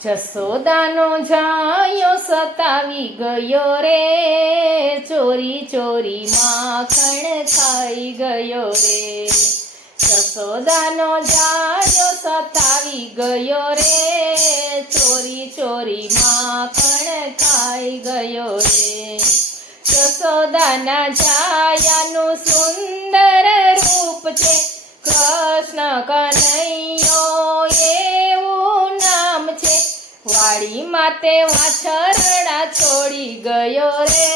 જસોદાનો જાયો સતાવી ગયો રે, ચોરી ચોરી માખણ ખાઈ ગયો રે. જસોદાનો જાયો સતાવી ગયો રે, ચોરી ચોરી માખણ ખાઈ ગયો રે. જસોદાના જાયાનું સુંદર રૂપ છે, કૃષ્ણ કનૈયો એવું નામ છે. વાડીમાં તે વાછરડા છોડી ગયો રે,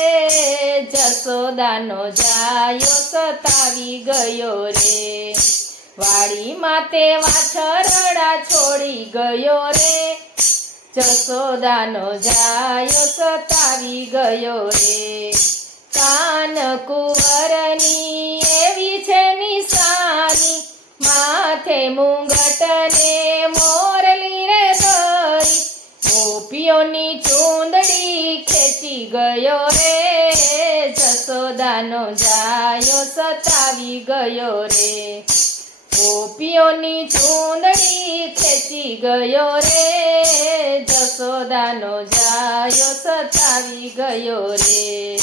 જસોદાનો જાયો સતાવી ગયો રે. વાડીમાં તે વાછરડા છોડી ગયો રે, જસોદાનો જાયો સતાવી ગયો રે. કાન કુંવરની એવી છે નિશાની, માથે મુંગટ ને મોરલી રે ધરી. ગોપીઓની ચૂંદડી ખેંચી ગયો રે, જસોદાનો જાયો સતાવી ગયો રે. ગોપીઓની ચૂંદડી ખેંચી ગયો રે, જસોદાનો જાયો સતાવી ગયો રે.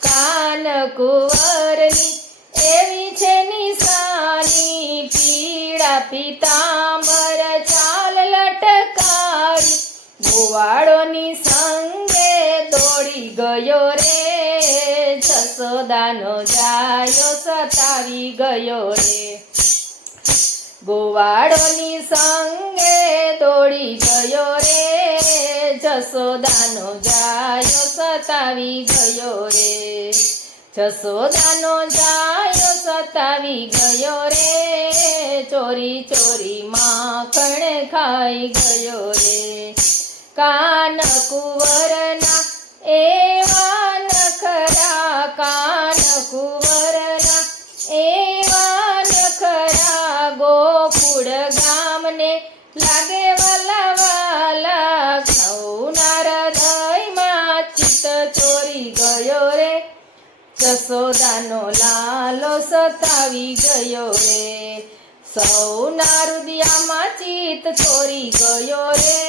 કાન કુંવરની એવી છે નિશાની, પીળા પીતાંબર ચાલ લટકારી. ગોવાળોની સંગે દોડી ગયો રે, જસોદાનો જાયો સતાવી ગયો રે. ગોવાળોની સંગે દોડી ગયો રે, જસોદાનો જાયો સતાવી ગયો રે. જસોદાનો જાયો સતાવી ગયો રે, ચોરી ચોરી માખણ ખાઈ ગયો રે. કાન કુંવરના એવા નખરા, કાન કુંવરના એવા નખરા. ગોકુળ ગામને લાગે વાલા વાલા, ઘઉંના હૃદયમાં ચિત્ત ચોરી ગયો રે, જસોદાનો લાલો સતાવી ગયો રે. સૌના હૃદયમાં ચિત્ત ચોરી ગયો રે,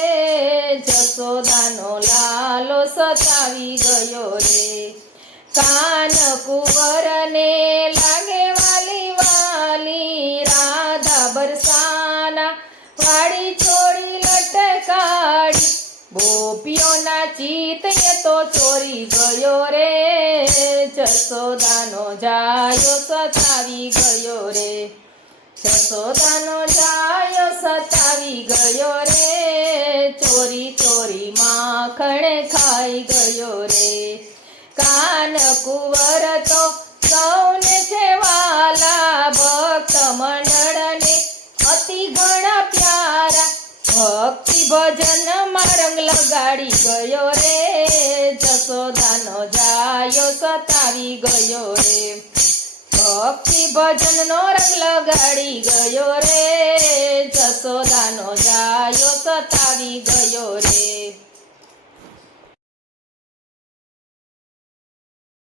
જસોદાનો લાલો સતાવી ગયો રે. કાન કુંવરને લાગે વાલી વાલી, રાધા બરસાના વાડી છોડી લટકાડી. ગોપીઓના ચિત્ત તો ચોરી ગયો રે, જસોદાનો જાયો સતાવી ગયો રે. જસોદાનો જાયો સતાવી ગયો રે, ચોરી ચોરી માખણ ખાઈ ગયો રે. કાન કુંવર તો સૌને છે વાલા, ભક્ત મંડળને અતિ ઘણા પ્યારા. ભક્તિ ભજનમાં રંગ લગાડી ગયો રે, જસોદાનો જાયો સતાવી ગયો રે. ભક્તિ ભજનનો રંગ લગાડી ગયો રે, જસોદાનો જાયો સતાવી ગયો.